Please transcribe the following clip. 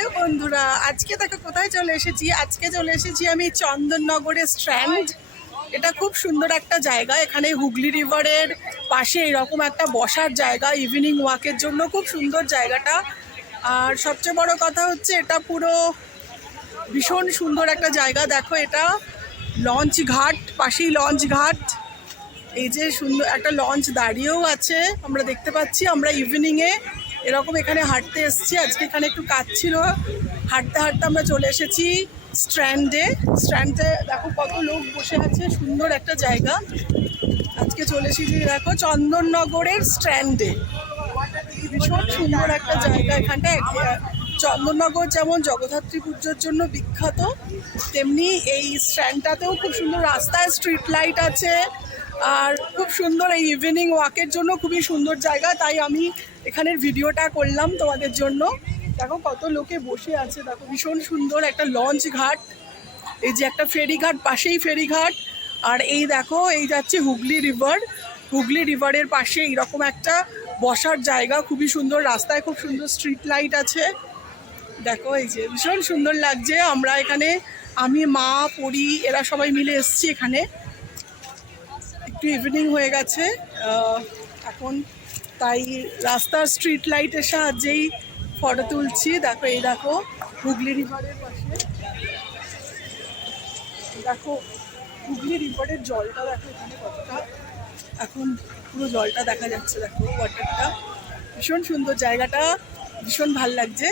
Hello বন্ধুরা, আজকে দেখো কোথায় চলে এসেছি। আজকে চলে এসেছি আমি চন্দননগরের স্ট্র্যান্ড। এটা খুব সুন্দর একটা জায়গা। এখানে হুগলি রিভারের পাশে এরকম একটা বসার জায়গা, ইভিনিং ওয়াকের জন্য খুব সুন্দর জায়গাটা। আর সবচেয়ে বড় কথা হচ্ছে এটা পুরো ভীষণ সুন্দর একটা জায়গা। দেখো এটা লঞ্চ ঘাট, পাশেই লঞ্চ ঘাট। এই যে সুন্দর একটা লঞ্চ দাঁড়িয়েও আছে আমরা দেখতে পাচ্ছি। আমরা ইভিনিংয়ে এরকম এখানে হাঁটতে এসেছি। আজকে এখানে একটু কাজ ছিল, হাঁটতে হাঁটতে আমরা চলে এসেছি স্ট্র্যান্ডে। দেখো কত লোক বসে আছে, সুন্দর একটা জায়গা। আজকে চলে এসেছি দেখো চন্দননগরের স্ট্র্যান্ডে। ভীষণ সুন্দর একটা জায়গা এখানটা। চন্দননগর যেমন জগদ্ধাত্রী পুজোর জন্য বিখ্যাত, তেমনি এই স্ট্র্যান্ডটাতেও খুব সুন্দর রাস্তায় স্ট্রিট লাইট আছে। আর খুব সুন্দর এই ইভিনিং ওয়াকের জন্য খুবই সুন্দর জায়গা। তাই আমি এখানের ভিডিওটা করলাম তোমাদের জন্য। দেখো কত লোকে বসে আছে, দেখো ভীষণ সুন্দর একটা লঞ্চ ঘাট। এই যে একটা ফেরিঘাট, পাশেই ফেরিঘাট। আর এই দেখো এই যাচ্ছে হুগলি রিভার। হুগলি রিভারের পাশে এইরকম একটা বসার জায়গা, খুবই সুন্দর। রাস্তায় খুব সুন্দর স্ট্রিট লাইট আছে। দেখো এই যে ভীষণ সুন্দর লাগছে। আমরা এখানে আমি, মা, পরি এরা সবাই মিলে এসছি এখানে। একটু ইভিনিং হয়ে গেছে এখন, তাই রাস্তার স্ট্রিট লাইটের সাহায্যেই ফটো তুলছি। দেখো এই দেখো হুগলি রিভারের পাশে, দেখো হুগলি রিভারের জলটা দেখো এখানে কতটা, এখন পুরো জলটা দেখা যাচ্ছে। দেখো ওয়াটারটা ভীষণ সুন্দর, জায়গাটা ভীষণ ভাল লাগছে।